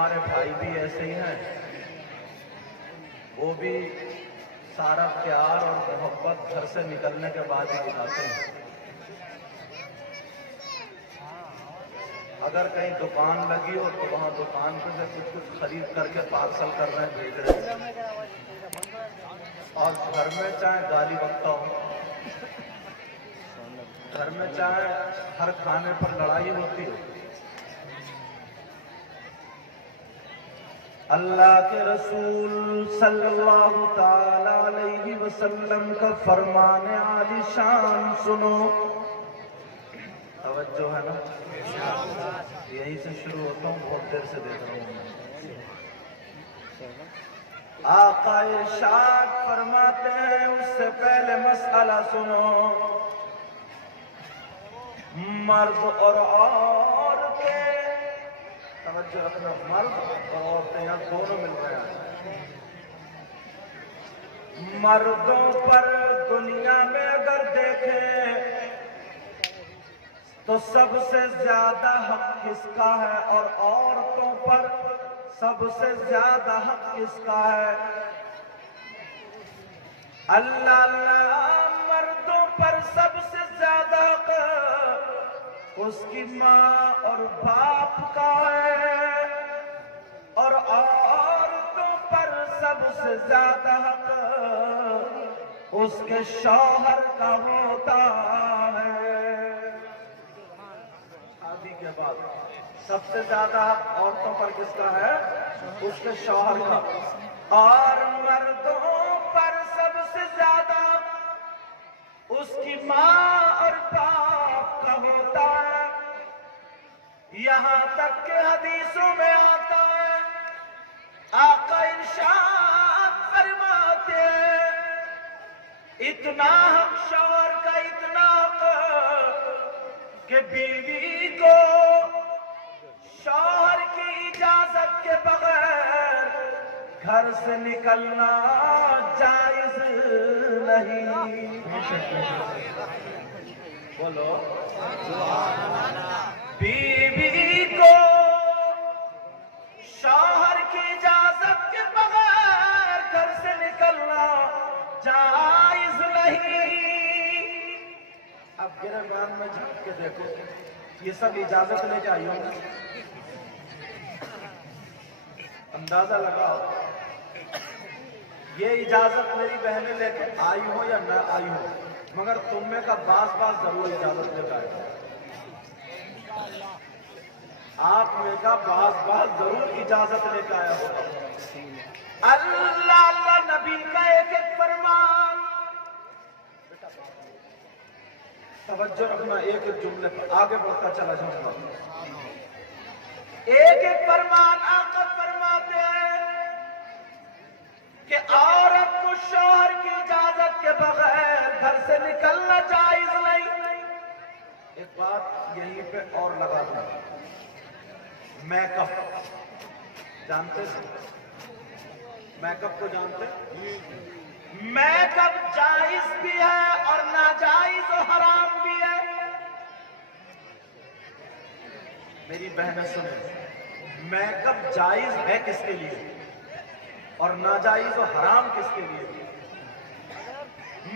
हमारे भाई भी ऐसे ही हैं, वो भी सारा प्यार और मोहब्बत घर से निकलने के बाद ही दिखाते हैं। अगर कहीं दुकान लगी हो तो वहाँ दुकान पे से कुछ खरीद करके पार्सल कर रहे हैं, भेज रहे हैं। और घर में चाहे गाली बकता हो, घर में चाहे हर खाने पर लड़ाई होती हो, अल्लाह के रसूल सल्लल्लाहु ताला अलैहि वसल्लम का फरमाने आली शान सुनो। तवज्जो है ना? यहीं से शुरू होता हूँ, बहुत देर से देख रहा हूँ। आका इरशाद फरमाते हैं, उससे पहले मसला सुनो। मर्द और औरतें, तवज्जो रखना, मर्द और औरतें यहाँ दोनों मिल रहे हैं। मर्दों पर दुनिया में अगर देखें तो सबसे ज्यादा हक किसका है, और औरतों पर सबसे ज्यादा हक किसका है? अल्लाह अल्लाह, मर्दों पर सबसे ज्यादा हक उसकी माँ और बाप का है, और औरतों पर सबसे ज्यादा हक उसके शौहर का होता है। शादी के बाद सबसे ज्यादा हक औरतों पर किसका है? उसके शौहर का। और मर्दों पर सबसे ज्यादा उसकी माँ और बाप का होता है। यहाँ तक के हदीसों में आता है, आका इरशाद फरमाते हैं, इतना हक शौहर का, इतना हक कि बीवी को शौहर की इजाजत के बगैर घर से निकलना जायज नहीं। बोलो, बीवी को शौहर की इजाजत के बगैर घर से निकलना जायज नहीं। अब गिरफ्तार में झांक के देखो, ये सब इजाजत लेके आई होंगी। अंदाजा लगाओ, ये इजाजत मेरी बहनें लेके आई हो या न आई हो, मगर तुम में का बास बास जरूर इजाजत लेकर आए। आप में का बास बास जरूर इजाजत लेकर आया हो। अल्लाह अल्लाह नबी का एक एक फरमान, तवज्जो रखना, एक एक जुमले पर आगे बढ़ता चला जाऊंगा। एक एक फरमान आका फरमाते हैं कि औरत को शौहर की इजाजत के बगैर घर से निकलना जायज नहीं। एक बात यहीं पे और लगा दूं, मेकअप जानते हैं? मेकअप को जानते हैं? मेकअप जायज भी है और नाजायज और हराम भी है। मेरी बहनें सुने, मेकअप जायज है किसके लिए और नाजायज और हराम किसके लिए?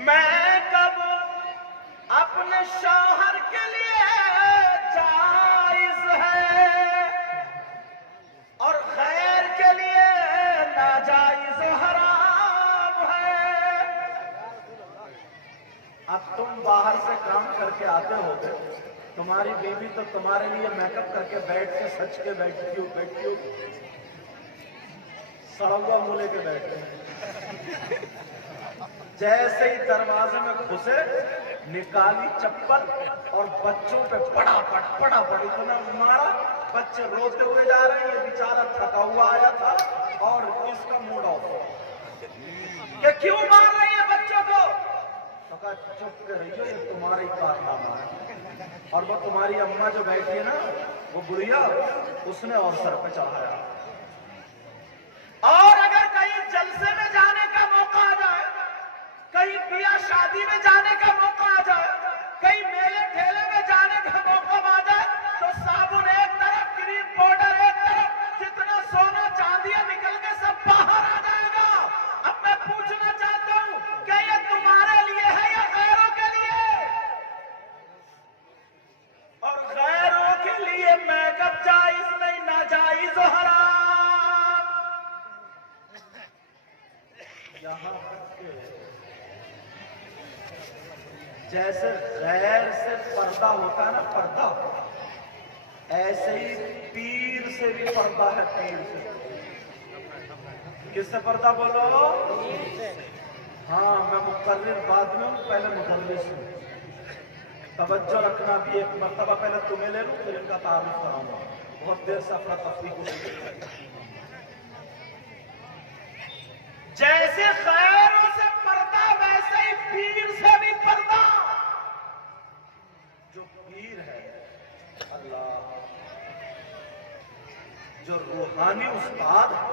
मेकअप अपने शौहर के लिए जायज है और गैर के लिए नाजायज और हराम है। अब तुम बाहर से काम करके आते हो, तुम्हारी बीवी तो तुम्हारे लिए मेकअप करके बैठ के सच के बैठती हो, सड़वा मुँह के बैठते। जैसे ही दरवाजे में घुसे, निकाली चप्पल और बच्चों पे फटाफट इतना मारा, बच्चे रोते हुए जा रहे हैं। ये बेचारा थका हुआ आया था और इसका मूड ऑफ कि क्यों मार रही है बच्चों को? तो कहा चुप कर रही हो, ये तुम्हारा ही कारनामा है। और वो तुम्हारी अम्मा जो बैठी है ना, वो बुढ़िया, उसने और सर पे चढ़ाया। और अगर कहीं जलसे में जाने का मौका आ जाए, कहीं ब्याह शादी में जाने का मौका आ जाए, कहीं मेले ठेले में जाने का मौका आ जाए, तो साबुन एक तरफ, क्रीम पाउडर एक तरफ, जितना جیسے غیر سے پردہ ہوتا ہے نا پردہ، ایسے ہی پیر سے بھی پردہ ہے، پیر سے۔ کس سے پردہ بولو؟ ہاں میں مقرر بعد میں ہوں، پہلے مدرس ہوں، توجہ رکھنا بھی۔ ایک مرتبہ پہلے تمہیں لے لوں پھر ان کا تعارف کراؤں گا، بہت دیر سے اپنا تفریح کو جیسے خیروں سے پردہ ویسے ہی پیر سے بھی پردہ۔ جو پیر ہے اللہ، جو روحانی استاد ہے،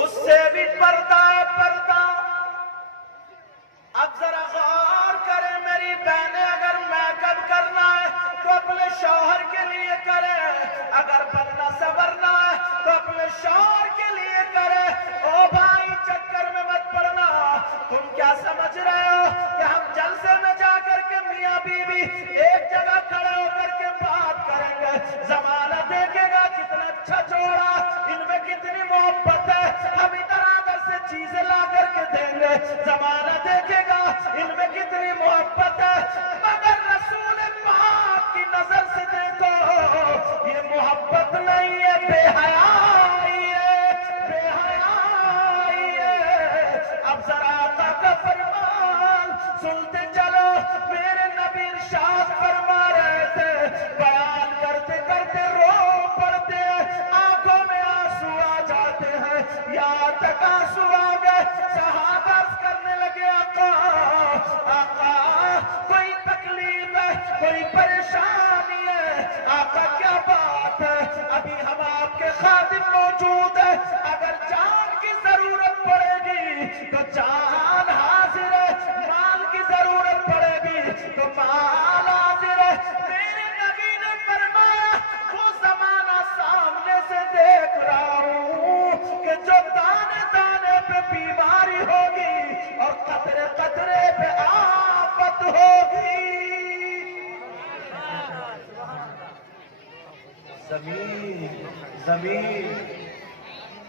اس سے بھی پردہ ہے پردہ۔ اب ذرا غور کریں میری بہنیں، اگر میک اپ کرنا ہے تو اپنے شوہر کے لیے کرے، اگر بننا سنورنا ہے تو اپنے شوہر کے لیے کرے۔ او بھائی چکر میں مت پڑنا، تم کیا سمجھ رہے ہو کہ ہم جلسے میں جا کر کے میاں بیوی ایک جگہ کھڑے ہو کر کے بات کریں گے؟ زمانہ دیکھے گا کتنا اچھا جوڑا، ان میں کتنی محبت ہے، ہم ادھر ادھر سے چیزیں لا کر کے دیں گے۔ زمانہ دیکھے گا ان میں کتنی محبت ہے، مگر رسول پاک کی نظر سے دیکھو یہ محبت نہیں ہے، بے حیائی ہے، بے حیائی ہے۔ اب ذرا آقا کا فرمان سنتے چلو، میرے نبی ارشاد فرما رہے تھے، بیان کرتے کرتے رو پڑتے ہیں، آنکھوں میں آنسو آ جاتے ہیں، یہاں تک آنسو آ گئے، صحابہ کرنے لگے آقا آقا کوئی تکلیف ہے، کوئی پریشانی ہے، آقا کیا بات ہے؟ ابھی ہم آپ کے خادم موجود ہیں، اگر جان کی ضرورت پڑے گی تو جان حاضر ہے، مال کی ضرورت پڑے گی تو مال حاضر ہے۔ میرے نبی نے فرمایا وہ زمانہ سامنے سے دیکھ رہا ہوں کہ جو دانے دانے پہ بیماری ہوگی اور قطرے قطرے پہ آفت ہوگی۔ زمین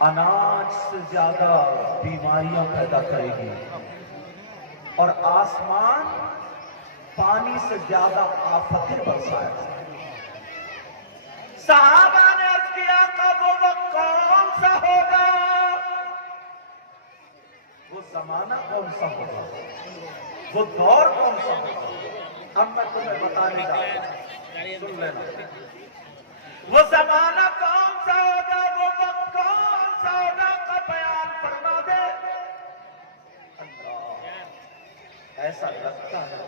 اناج سے زیادہ بیماریاں پیدا کرے گی، اور آسمان پانی سے زیادہ آفتیں برسائے گا۔ صحابہ نے عرض کیا کہ وہ وقت کون سا ہوگا، وہ زمانہ کون سا ہوگا، وہ دور کون سا ہوگا؟ اب میں تمہیں بتانے جا رہا ہوں، سن لینا۔ وہ زمانہ کون سا ہوگا، وہ وقت کون سا ہوگا کا بیان فرما دے۔ اللہ، ایسا لگتا ہے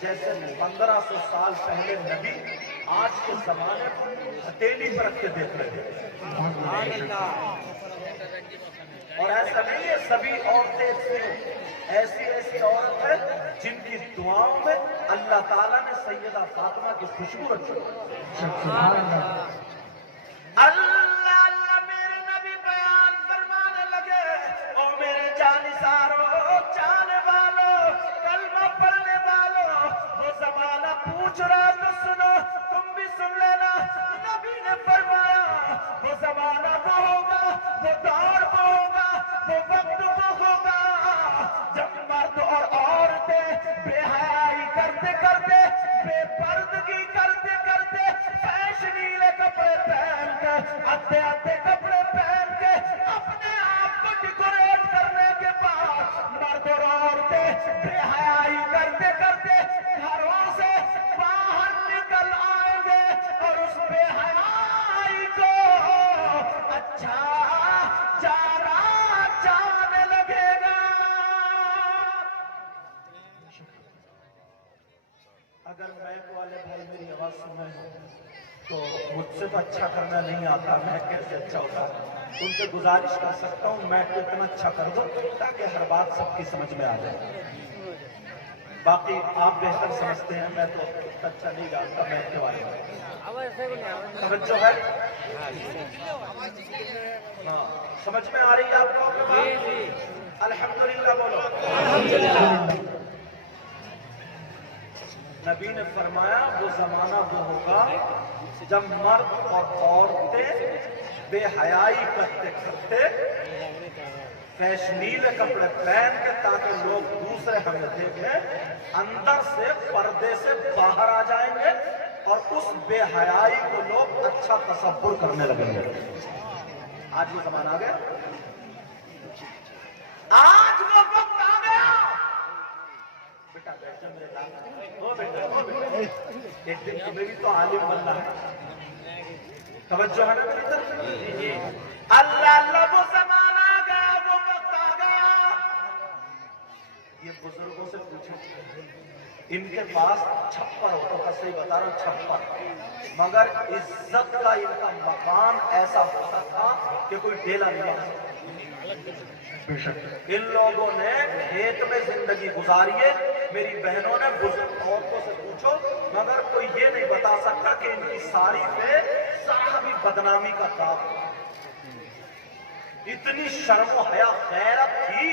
جیسے 1500 سال پہلے نبی آج کے زمانے کو ہتھیلی پر رکھ کے دیکھ رہے ہیں، اور ایسا نہیں ہے سبھی عورتیں ایسی ایسی عورت ہے جن کی دعاؤں میں اللہ تعالیٰ نے سیدہ فاطمہ کی خوشبو رکھی۔ اللہ اللہ میرے نبی بیان فرمانے لگے، او میرے جانثارو، جانے والو، کلمہ پڑھنے والو، وہ زمانہ پوچھ رہا تو سنو، تم بھی سن لینا۔ نبی نے فرمایا وہ زمانہ وہ ہوگا، وہ دور وہ ہوگا، وہ وقت وہ ہوگا جب مرد اور عورتیں بے حیائی کرتے کرتے، بے پردگی کرتے کرتے، فیشنیلے کپڑے پہن کے، آدھے آدھے کپڑے پہن کے، اپنے آپ کو ڈیکوریٹ کرنے کے بعد مرد اور عورتیں بے حیائی کرتے کرتے گھروں سے باہر نکل آئیں گے، اور اس بے حیائی کو اچھا چارہ جانے لگے گا۔ اگر میک والے بھائی میری آواز سنیں تو مجھ سے تو اچھا کرنا نہیں آتا، میں کیسے اچھا ہوتا؟ ان سے گزارش کر سکتا ہوں میں کو اتنا اچھا کر دو تاکہ ہر بات سب کی سمجھ میں آ جائے۔ باقی آپ بہتر سمجھتے ہیں، میں تو اچھا نہیں جانتا میں کے بارے میں۔ توجہ ہے؟ ہاں سمجھ میں آ رہی ہے آپ کو؟ الحمدللہ بولو۔ نبی نے فرمایا وہ زمانہ وہ ہوگا جب مرد اور عورتیں بے حیائی کرتے کرتے फैशनीले कपड़े पहन के ताकि लोग दूसरे हमें देखें, अंदर से पर्दे से बाहर आ जाएंगे और उस बेहयाई को लोग अच्छा तसव्वुर करने लगेंगे। आज ये जमाना आ गया, आज वो वक्त आ गया। बेटा बैठ जा मेरे साथ, ओ बेटा, ओ बेटा, एक दिन तुम्हें भी तो आलिम बनना है। तवज्जो है ना मेरी तरफ? अल्लाह अल्लाह, वो जमाना आ गया, वो वक्त आ गया। ये बुजुर्गों से पूछो, इनके पास छप्पर होता था, सही बता रहा हूं, छप्पर, मगर इज्जत का इनका मकान ऐसा होता था कि कोई डेला नहीं आ सकता। इन लोगों ने खेत में जिंदगी गुजारी है। मेरी बहनों ने बुजुर्ग औरतों से पूछो, मगर कोई ये नहीं बता सकता कि इनकी साड़ी पे जरा भी बदनामी का दाग। इतनी शर्म हया गैरत थी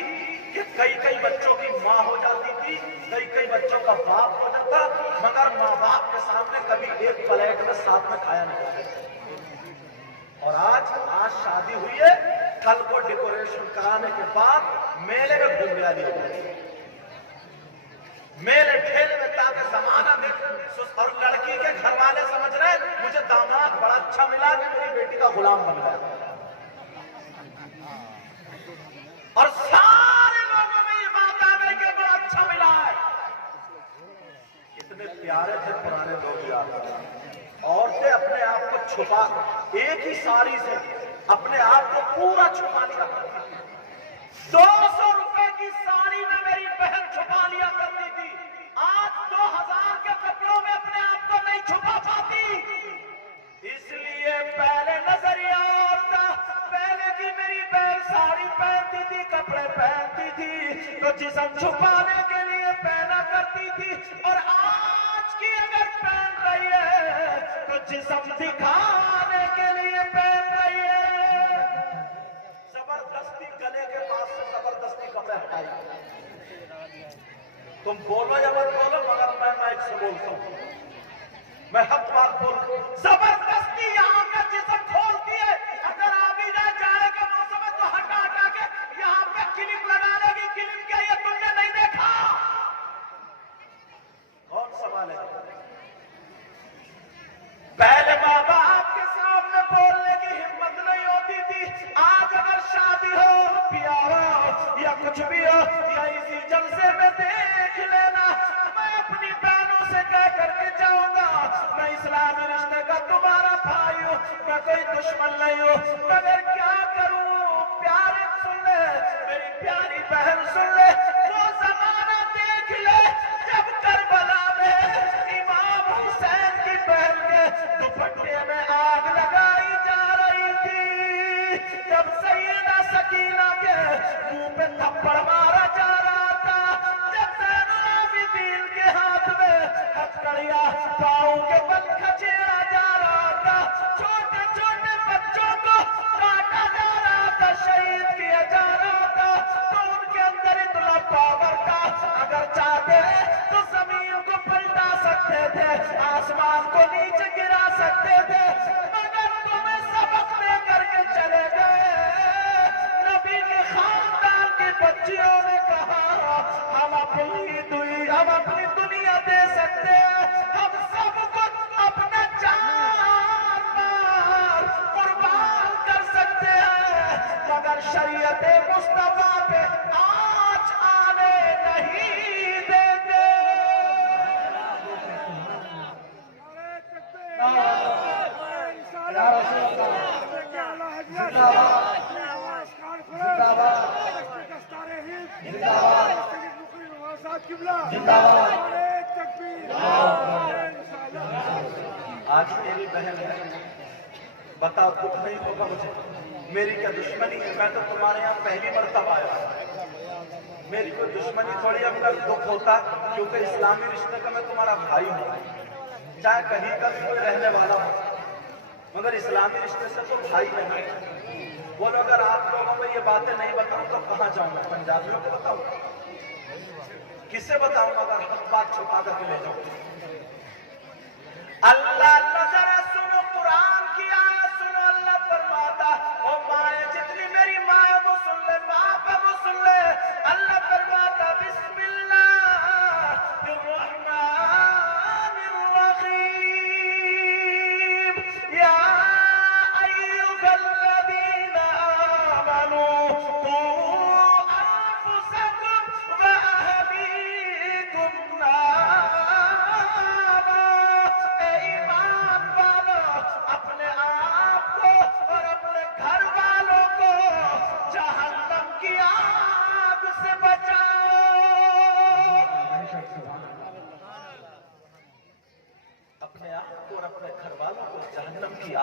कि कई कई बच्चों की माँ हो जाती थी, कई कई बच्चों का बाप हो जाता, मगर माँ बाप के सामने कभी एक प्लेट में साथ में खाया नहीं। और आज शादी हुई है, कल को डेकोरेशन कराने के बाद मेले में घूम गया, मेले ठेले में, ताकि जमाना देख। और लड़की के घर वाले समझ रहे मुझे दामाद बड़ा अच्छा मिला कि मेरी बेटी का गुलाम बन गया। और सारे लोगों में ये बात आ गई कि बड़ा अच्छा मिला है। इतने प्यारे थे पुराने लोग यार। औरतें अपने आप को छुपा, एक ही साड़ी से अपने आप को पूरा छुपा लिया करती थी। 200 रुपए की साड़ी में मेरी बहन छुपा लिया करती थी। आज 2000 के कपड़ों में अपने आप को नहीं छुपा पाती। इसलिए पहले नजरिया और था, पहले की मेरी बहन साड़ी पहनती थी, कपड़े पहनती थी तो जिस्म छुपाने के लिए पहना करती थी। और आज की अगर पहन रही है तो जिस्म दिखाने के लिए पहन रही है। जबरदस्ती गले के पास से जबरदस्ती कपड़े हटाई। तुम बोलो या मत बोलो, मगर मैं माइक से बोलता हूं, मैं हक बात बोल। जबरदस्ती यहाँ का जिस्म खोलती है। अगर आ भी जाए के मौसम में तो हटा हटा के यहाँ पे क्लिप लगा लेगी। क्लिप क्या ये तुमने नहीं देखा? कौन सवाल है? पहले माँ बाप के सामने बोलने की हिम्मत नहीं होती थी। आज अगर शादी हो, ब्याह हो या कुछ भी हो, या इसी जलसे में देख लेना, मैं अपनी बहनों से कह करके जाऊंगा, मैं इस्लामी रिश्ते का तुम्हारा भाई हूं, मैं कोई दुश्मन नहीं हूं, मगर क्या करूं? प्यारे सुन ले, मेरी प्यारी बहन सुन ले, वो जमाना देख ले जब करबला में इमाम हुसैन की बहन के दुपट्टे में आग लगाई जा रही थी, जब सैयदा सकीना के मुंह पे थप्पड़ मारा जा रहा था, जब ज़ैनुल आबिदीन के हाथ में हथकड़ियां पांव के बल खचेड़ा जा रहा था, छोटे छोटे बच्चों को काटा जा रहा था, शहीद किया जा रहा था, तो उनके अंदर इतना पावर था, अगर चाहते तो जमीन को पलटा सकते थे, आसमान को नीचे गिरा सकते थे, मगर तुम्हें सबक दे करके चले गए। नबी के खानदान की बच्चियों ने कहा, हम अपनी दुनिया दे सकते हैं, हम सब कुछ अपना जान माल कुर्बान कर सकते हैं, मगर शरीयत मुस्तफा पे आज आने नहीं देंगे। आज मेरी बहन है, बताओ दुख नहीं होगा मुझे? मेरी क्या दुश्मनी है? मैं तो तुम्हारे यहाँ पहली मर्तबा आया, मेरी कोई दुश्मनी थोड़ी है, मगर दुख होता क्योंकि इस्लामी रिश्ते का मैं तुम्हारा भाई हूँ, चाहे कहीं का भी कोई रहने वाला हो, मगर इस्लामी रिश्ते से तो भाई नहीं। बोलो अगर आप लोगों में ये बातें नहीं बताऊं तो कहाँ जाऊंगा? पंजाबियों को बताऊं? किससे बताऊं? अगर हक बात छुपा करके ले जाऊं। अल्लाह अल्लाह, जरा सुनो कुरान की आयत सुनो। अल्लाह फरमाता, ओ माए जितनी मेरी माँ है वो सुन ले, बाप है वो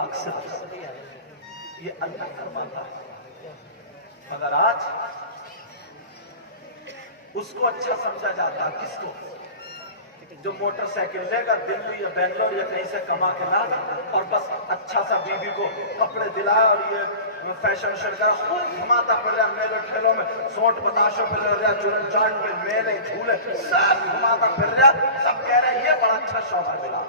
मकसद ये अल्लाह करवाता है। मगर आज उसको अच्छा समझा जाता, किसको? जो मोटरसाइकिल लेगा दिल्ली या बेंगलोर या कहीं से कमा के ला और बस अच्छा सा बीवी को कपड़े दिलाए और ये फैशन का खूब घुमाता पड़ रहा, मेले ठेलों में सोट बताशों पे रह रहा, चूरन चाट पे मेले झूले सब घुमाता फिर रहा, सब कह रहे हैं ये बड़ा अच्छा शौहर मिला।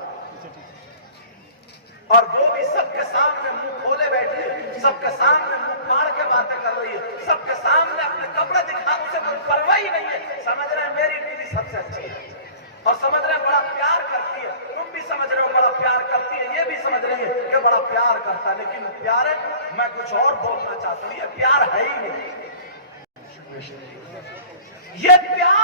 और वो भी सबके सामने मुंह खोले बैठी है, सबके सामने मुंह फाड़ के बातें कर रही है, सबके सामने अपने कपड़े दिखाने से कोई परवाह ही नहीं है। समझ रहे हैं मेरी बीवी सबसे अच्छी है और समझ रहे हैं बड़ा प्यार करती है, तुम भी समझ रहे हो बड़ा प्यार करती है, ये भी समझ रही है कि बड़ा प्यार करता है। लेकिन प्यार है, मैं कुछ और बोलना चाहता हूं, ये प्यार है ही नहीं। ये प्यार